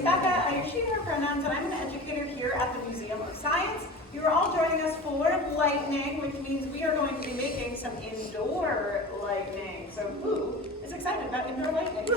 is Becca. I use she, her pronouns, and I'm an educator here at the Museum of Science. You are all joining us for lightning, which means we are going to be making some indoor lightning. So who is excited about indoor lightning?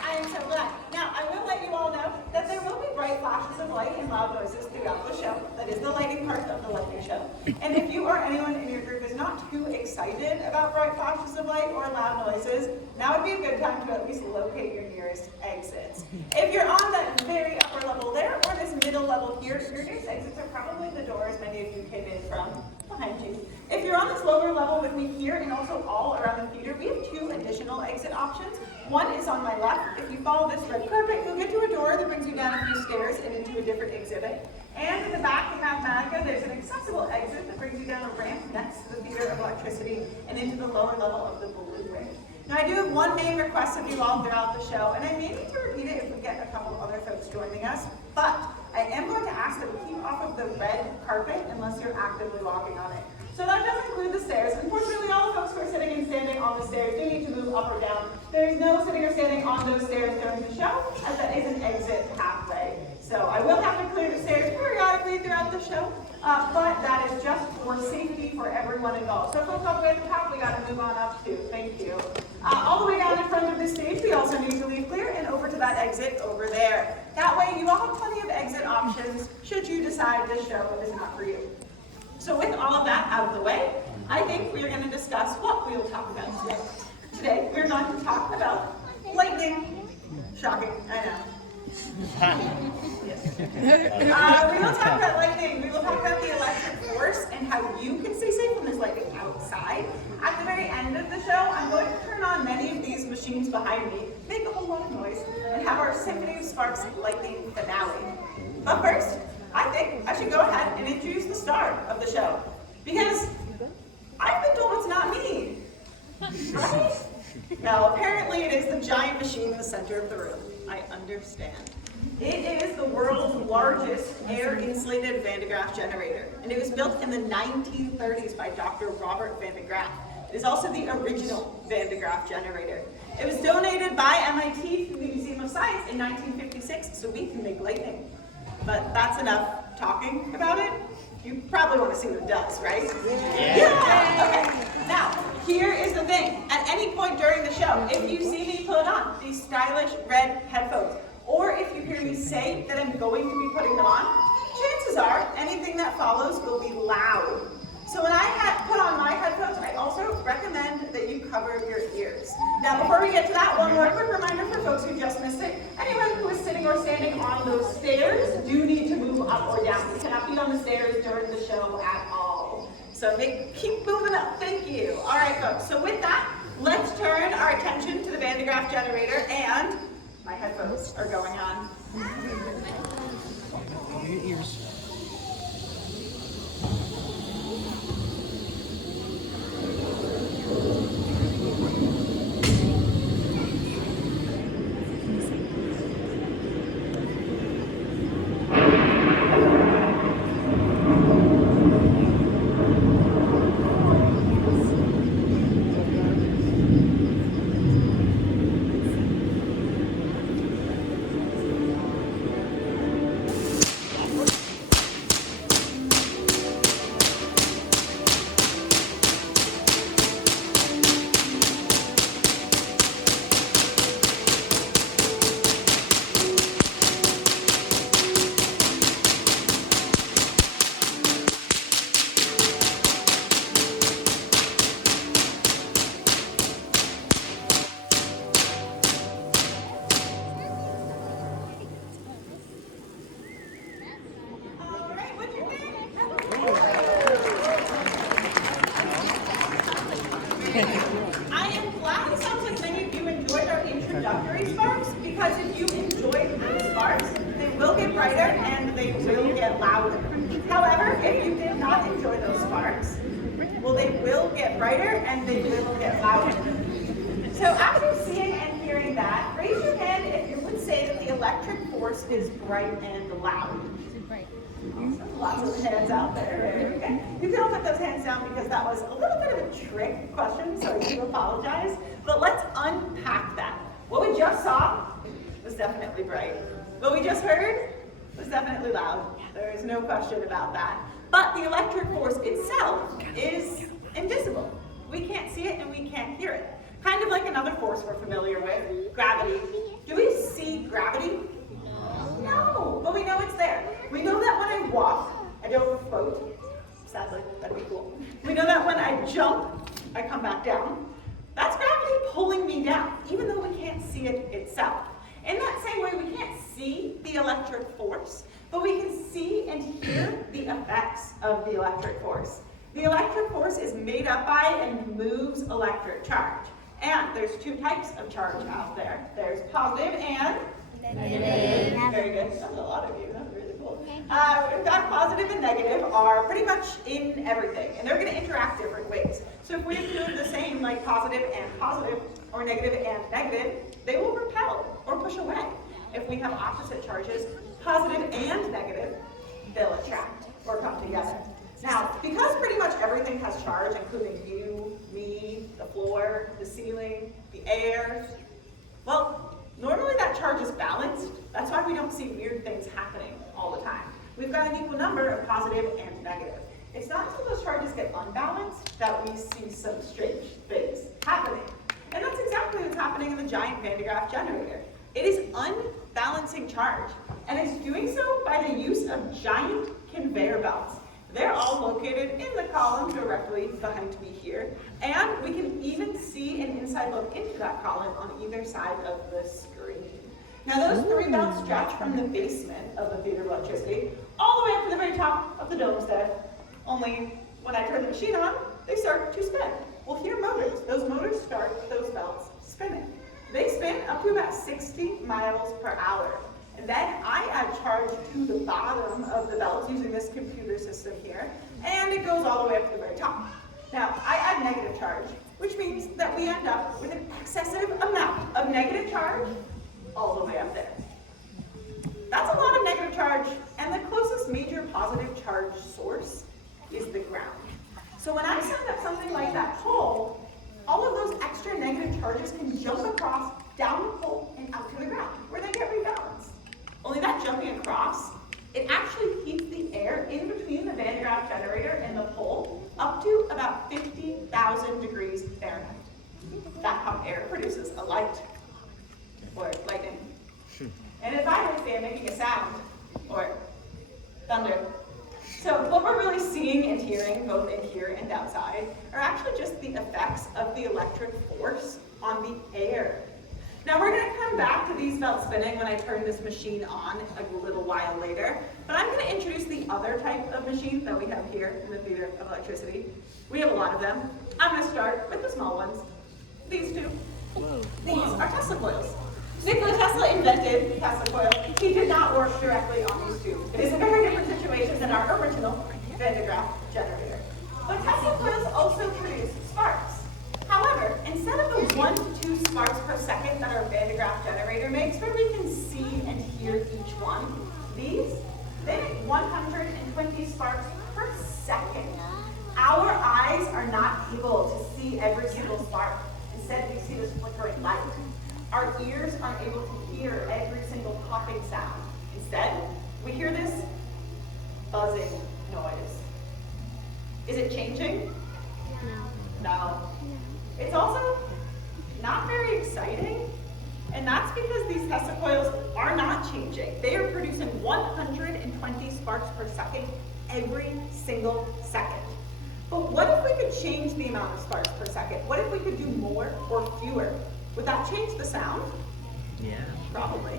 I am so glad. Now, I will let you all know that there will be bright flashes of light and loud noises throughout the show. That is the lighting part of the lightning show. And if you or anyone in your group is not too excited about bright flashes of light or loud noises, now would be a good time to at least locate your nearest exits. If you're on that very upper level there, or this middle level here, your nearest exits are probably the doors many of you came in from behind you. If you're on this lower level with me here and also all around the theater, we have two additional exit options. One is on my left. If you follow this red carpet, you'll get to a door that brings you down a few stairs and into a different exhibit. And in the back of Mathematica, there's an accessible exit that brings you down a ramp next to the Theater of Electricity and into the lower level of the blue wing. Now, I do have one main request of you all throughout the show, and I may need to repeat it if we get a couple other folks joining us, but I am going to ask that we keep off of the red carpet unless you're actively walking on it. So that does include the stairs. Unfortunately, all the folks who are sitting and standing on the stairs do need to move up or down. There is no sitting or standing on those stairs during the show, as that is an exit pathway. So I will have to clear the stairs periodically throughout the show, but that is just for safety for everyone involved. So folks all the way at the top, we got to move on up too. Thank you. All the way down in front of the stage, we also need to leave clear and over to that exit over there. That way, you all have plenty of exit options should you decide this show is not for you. So with all of that out of the way, I think we are going to discuss what we will talk about today. Today, we're going to talk about lightning. Shocking, I know. Yes. We will talk about lightning. We will talk about the electric force and how you can stay safe from this lightning outside. At the very end of the show, I'm going to turn on many of these machines behind me, make a whole lot of noise, and have our Symphony of Sparks lightning finale. But first, I think I should go ahead and introduce the star of the show, because I've been told it's not me, right? No, apparently it is the giant machine in the center of the room. I understand. It is the world's largest air-insulated Van de Graaff generator, and it was built in the 1930s by Dr. Robert Van de Graaff. It is also the original Van de Graaff generator. It was donated by MIT to the Museum of Science in 1956, so we can make lightning. But that's enough talking about it. You probably want to see what it does, right? Yeah! Okay. Now, here is the thing. At any point during the show, if you see me put on these stylish red headphones, or if you hear me say that I'm going to be putting them on, chances are anything that follows will be loud. So when I put on my headphones, I also recommend that you cover your ears. Now, before we get to that, one more quick reminder for folks who just missed it. Anyone who is sitting or standing on those stairs do need to move up or down. You cannot be on the stairs during the show at all. So keep moving up. Thank you. All right, folks. So with that, let's turn our attention to the Van de Graaff generator, and my headphones are going on. Your ears. I am glad it sounds like many of you enjoyed our introductory sparks, because if you enjoyed those sparks, they will get brighter and they will get louder. However, if you did not enjoy those sparks, well, they will get brighter and they will get louder. So after seeing and hearing that, raise your hand if you would say that the electric force is bright and loud. Awesome. Lots of hands out there. Okay. You can all put those hands down because that was a little bit of a trick question, so I do apologize. But let's unpack that. What we just definitely bright. What we just heard was definitely loud. There is no question about that. But the electric force itself is invisible. We can't see it and we can't hear it. Kind of like another force we're familiar with, gravity. Do we see gravity? No, but we know it's there. We know that when I walk, I don't float. Sadly, that'd be cool. We know that when I jump, I come back down. That's gravity pulling me down, even though we can't see it itself. In that same way, we can't see the electric force, but we can see and hear the effects of the electric force. The electric force is made up by and moves electric charge. And there's two types of charge out there. There's positive and negative. Very good. That's a lot of you. That's really cool. We've got positive and negative are pretty much in everything, and they're going to interact different ways. So if we do the same, like positive and positive, or negative and negative, they will repel or push away. If we have opposite charges, positive and negative, they'll attract or come together. Now, because pretty much everything has charge, including you, me, the floor, the ceiling, the air, well, normally that charge is balanced. That's why we don't see weird things happening all the time. We've got an equal number of positive and negative. It's not until those charges get unbalanced that we see some strange things happening. And that's exactly what's happening in the giant Van de Graaff generator. It is unbalancing charge, and it's doing so by the use of giant conveyor belts. They're all located in the column directly behind me here, and we can even see an inside look into that column on either side of the screen. Now those three belts stretch from the basement of the theater of electricity all the way up to the very top of the dome set, only when I turn the machine on, they start to spin. We'll hear motors. Those motors start those belts spinning. They spin up to about 60 miles per hour. And then I add charge to the bottom of the belts using this computer system here, and it goes all the way up to the very top. Now, I add negative charge, which means that we end up with an excessive amount of negative charge all the way up there. That's a lot of negative charge, and the closest major positive charge source is the ground. So when I send up something like that pole, all of those extra negative charges can jump across, down the pole, and out to the ground, where they get rebalanced. Only that jumping across, it actually heats the air in between the Van de Graaff generator and the pole up to about 50,000 degrees Fahrenheit. That hot air produces a light, or lightning. And if I would say I'm making a sound, or thunder. So what we're really seeing and hearing, both in here and outside, are actually just the effects of the electric force on the air. Now we're going to come back to these belts spinning when I turn this machine on a little while later, but I'm going to introduce the other type of machine that we have here in the theater of electricity. We have a lot of them. I'm going to start with the small ones. These two. These are Tesla coils. Nikola Tesla invented the Tesla coil. He did not work directly on these two. It is a very different situation than our original Van de Graaff generator. But Tesla coils also produce sparks. However, instead of the 1 to 2 sparks per second that our Van de Graaff generator makes, where we can see and hear each one, these, they make 120 sparks per second. Our eyes are not able to see every single spark. Instead, we see this flickering light. Our ears aren't able to hear every single popping sound. Instead, we hear this buzzing noise. Is it changing? No. It's also not very exciting, and that's because these Tesla coils are not changing. They are producing 120 sparks per second every single second. But what if we could change the amount of sparks per second? What if we could do more or fewer? Would that change the sound? Yeah. Probably.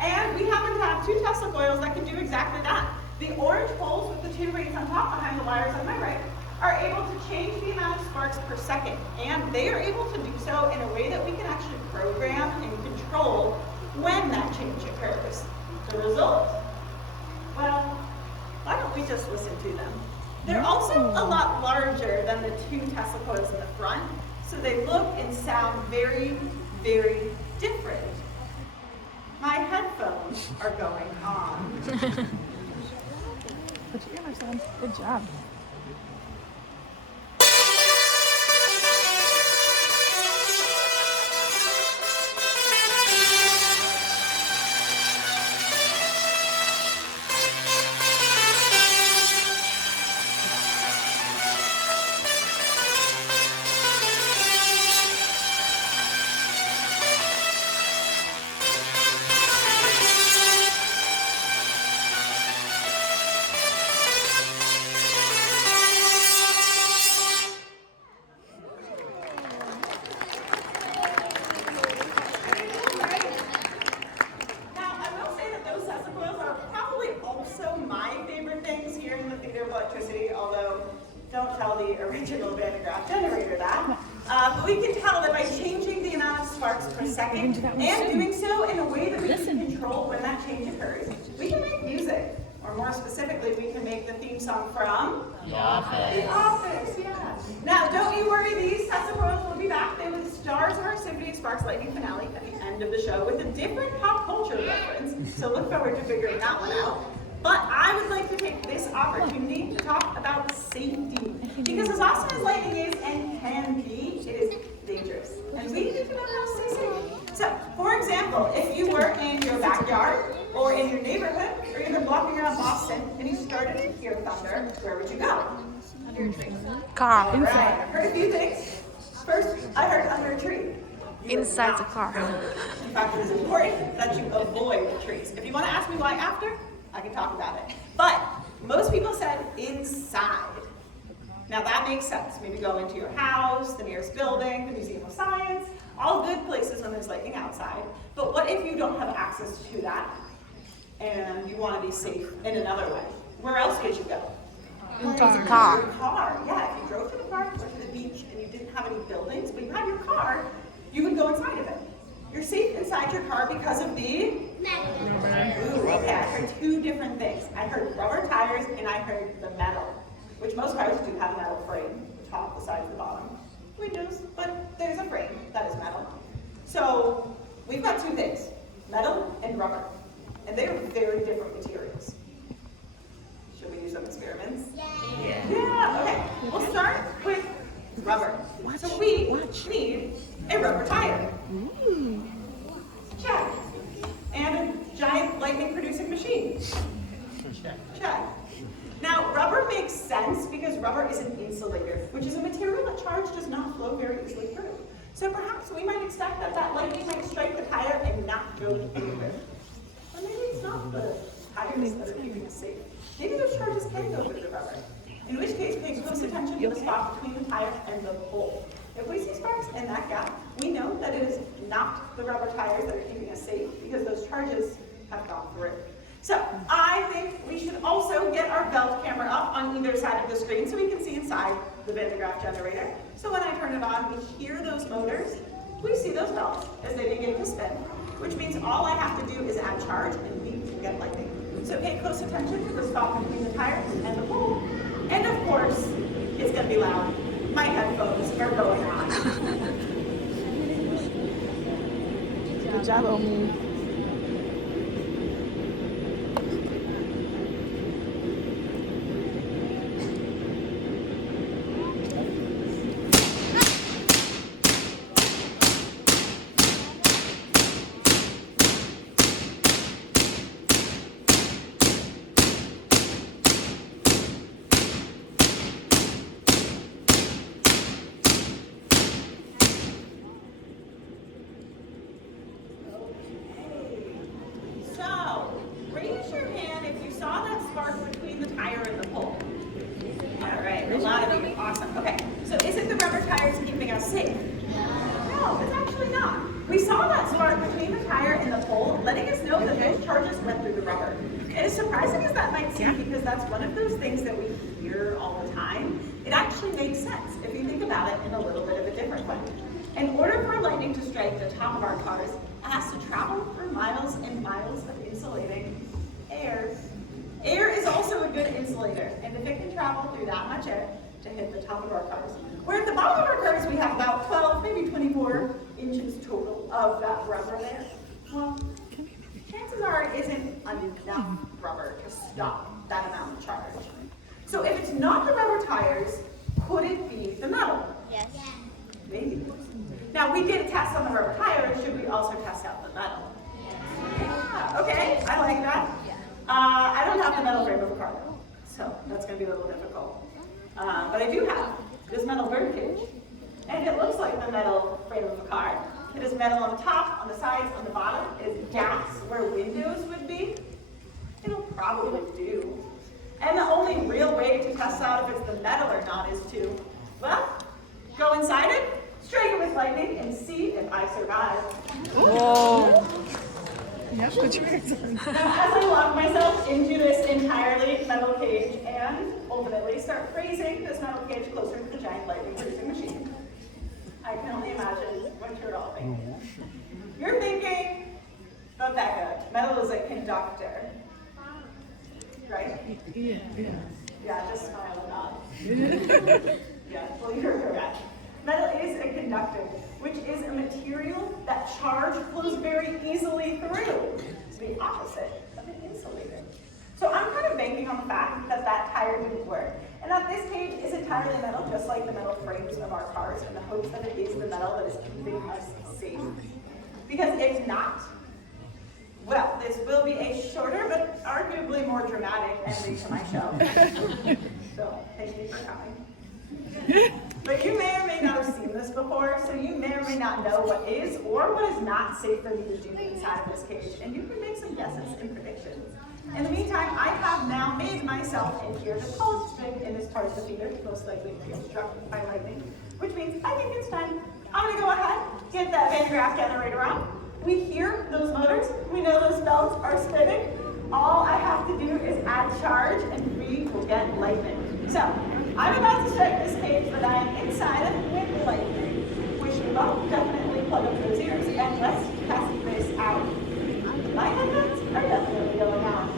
And we happen to have 2 Tesla coils that can do exactly that. The orange poles with the 2 rings on top behind the wires on my right are able to change the amount of sparks per second. And they are able to do so in a way that we can actually program and control when that change occurs. The result? Well, why don't we just listen to them? They're also a lot larger than the 2 Tesla coils in the front, so they look and sound very, very different. My headphones are going on. Put your earmuffs on. Good job. sparks per second, and doing so in a way that we can control when that change occurs, we can make music. Or more specifically, we can make the theme song from The Office. The Office, yeah. Now, don't you worry, these sets of royals will be back. They will stars of our Symphony of Sparks Lightning finale at the end of the show with a different pop culture reference. So look forward to figuring that one out. But I would like to take this opportunity to talk about safety. Because as awesome as lightning is and can be, it is dangerous. And we need to know how to stay safe. So, for example, if you were in your backyard or in your neighborhood or even walking around Boston and you started to hear thunder, where would you go? Under a tree. Car. All right, I heard a few things. First, I heard under a tree. Inside the car. In fact, it is important that you avoid trees. If you want to ask me why after, I can talk about it. But most people said inside. Now that makes sense. Maybe go into your house, the nearest building, the Museum of Science, all good places when there's lightning outside. But what if you don't have access to that and you want to be safe in another way? Where else could you go? Car. Your car. Yeah, if you drove to the park or to the beach and you didn't have any buildings, but you had your car, you would go inside of it. You're safe inside your car because of the Ooh, okay, I heard two different things. I heard rubber tires and I heard the metal, which most cars do have a metal frame, the top, the sides, the bottom. Windows, but there's a frame that is metal. So we've got two things, metal and rubber, and they are very different materials. Should we do some experiments? Yeah, okay. We'll start with rubber. So we need a rubber tire. Check. And a giant lightning producing machine. Check. Now, rubber makes sense because rubber is an insulator, which is a material that charge does not flow very easily through. So perhaps we might expect that that lightning might strike the tire and not go anywhere. Or maybe it's not the tires that are keeping us safe. Maybe those charges can go through the rubber. In which case, pay close attention to the spot between the tire and the pole. If we see sparks in that gap, we know that it is not the rubber tires that are keeping us safe because those charges have gone through. So I think we should also get our belt camera up on either side of the screen so we can see inside the Van de Graaff generator. So when I turn it on, we hear those motors, we see those belts as they begin to spin, which means all I have to do is add charge and we can get lightning. So pay close attention to the spot between the tire and the pole. And of course, it's going to be loud. My headphones are going on. Good job, Omi. Awesome. Okay, so isn't the rubber tires keeping us safe? No, it's actually not. We saw that spark between the tire and the pole, letting us know that those charges went through the rubber. And as surprising as that might seem, because that's one of those things that we hear all the time, it actually makes sense if you think about it in a little bit of a different way. In order for lightning to strike the top of our cars, it has to travel through miles and miles of insulating air. Air is also a good insulator, and if it can travel through that much air to hit the top of our cars, where at the bottom of our cars we have about 12, maybe 24 inches total of that rubber there, well, chances are it isn't enough rubber to stop that amount of charge. So if it's not the rubber tires, could it be the metal? Yes. Maybe. Now we did a test on the rubber tires, should we also test out the metal? Yeah, okay, I like that. I don't have the metal frame of a car, so that's going to be a little difficult. But I do have this metal birdcage, and it looks like the metal frame of a car. It is metal on the top, on the sides, on the bottom. It is gas where windows would be. It'll probably do. And the only real way to test out if it's the metal or not is to, well, go inside it, strike it with lightning, and see if I survive. Whoa. Yeah, put your hands on. Now, as I lock myself into this entirely metal cage and ultimately start raising this metal cage closer to the giant lightning producing machine, I can only imagine what what you're all thinking. You're thinking, not that good. Metal is a conductor, right? Yeah, just smile and nod. Yeah, well, you're correct. Metal is a conductor, which is a material that charge flows very easily through. It's the opposite of an insulator. So I'm kind of banking on the fact that that tire didn't work, and that this cage is entirely metal, just like the metal frames of our cars, in the hopes that it is the metal that is keeping us safe. Because if not, well, this will be a shorter but arguably more dramatic ending to my show. So thank you for coming. But you may or may not have seen this before, so you may or may not know what is or what is not safe for me to do inside of this cage, and you can make some guesses and predictions. In the meantime, I have now made myself in here the tallest thing in this part of the theater, most likely to be struck by lightning, which means I think it's time. I'm going to go ahead, get that Van Graff generator on. We hear those motors, we know those belts are spinning. All I have to do is add charge and we will get lightning. So, I'm about to strike this cage that I am inside of with lightning. Wish me luck, definitely plug up those ears, and let's test this out. My headphones are definitely going out.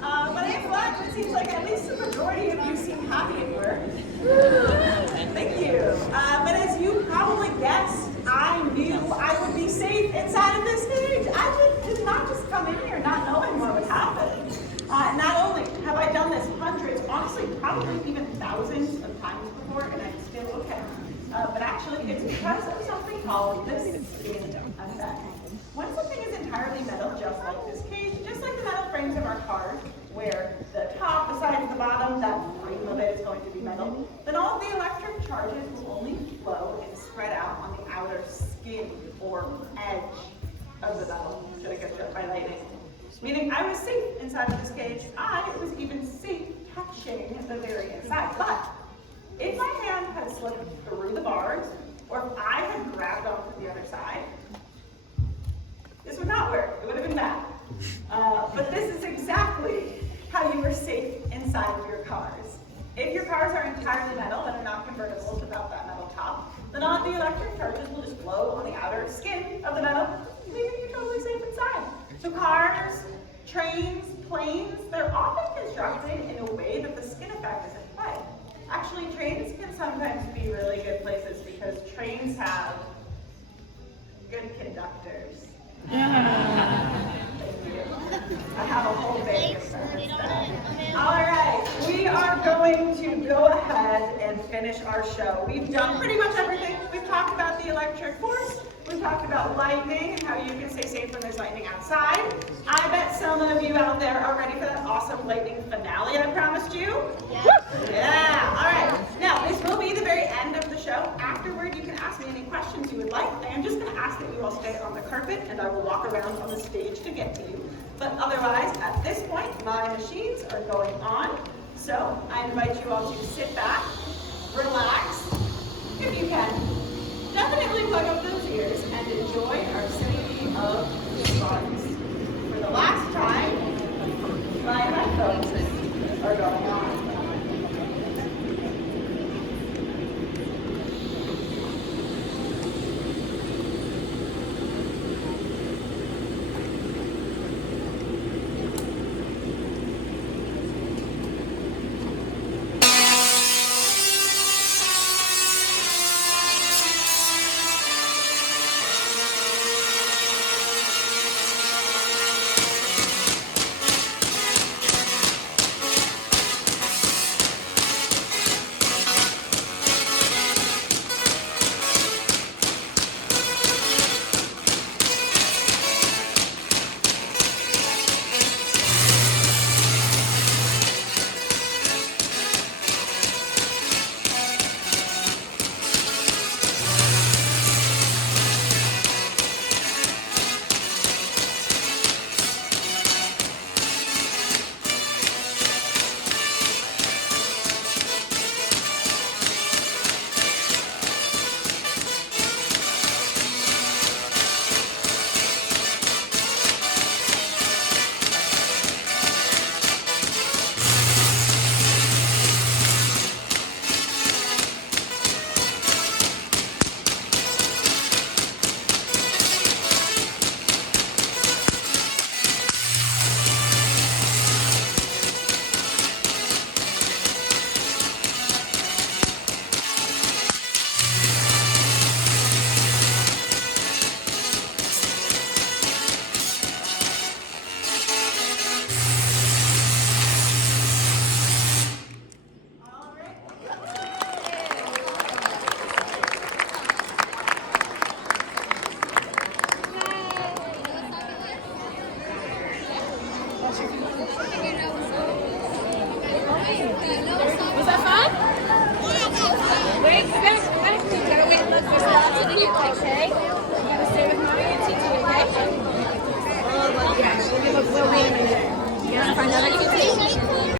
But I am glad it seems like at least the majority of you seem happy it worked. Thank you. But as you probably guessed, I knew I would be safe inside of this cage. I did not just come in here not knowing what would happen. Not only have I done this hundreds, honestly, probably even thousands of times before, and I'm still okay. But actually, it's because of something called the skin effect. When something is entirely metal, just like this cage, just like the metal frames of our cars, where the top, the sides, the bottom, that frame of it is going to be metal, then all of the electric charges will only flow and spread out on the outer skin or edge of the metal, should it get struck by lightning. Meaning I was safe inside of this cage. I was even safe touching the very inside. But if my hand had slipped through the bars, or if I had grabbed onto the other side, this would not work. It would have been bad. But this is exactly how you are safe inside of your cars. If your cars are entirely metal and are not convertible without that metal top, then all the electric charges will just flow on the outer skin of the metal, leaving you totally safe inside. So cars, trains, planes, they're often constructed in a way that the skin effect is at play. Actually, trains can sometimes be really good places because trains have good conductors. I have a whole big All right, we are going to go ahead and finish our show. We've done pretty much everything. We've talked about the electric force. We've talked about lightning and how you can stay safe when there's lightning outside. I bet some of you out there are ready for that awesome lightning finale I promised you. Yeah. All right. Now, this will be the very end of the show. Afterward, you can ask me any questions you would like. I am just going to ask that you all stay on the carpet, and I will walk around on the stage to get to you. But otherwise, at this point, my machines are going on. So I invite you all to sit back, relax, if you can. Definitely plug up those ears and enjoy our city of stars. For the last time, my headphones are going on. for another TV.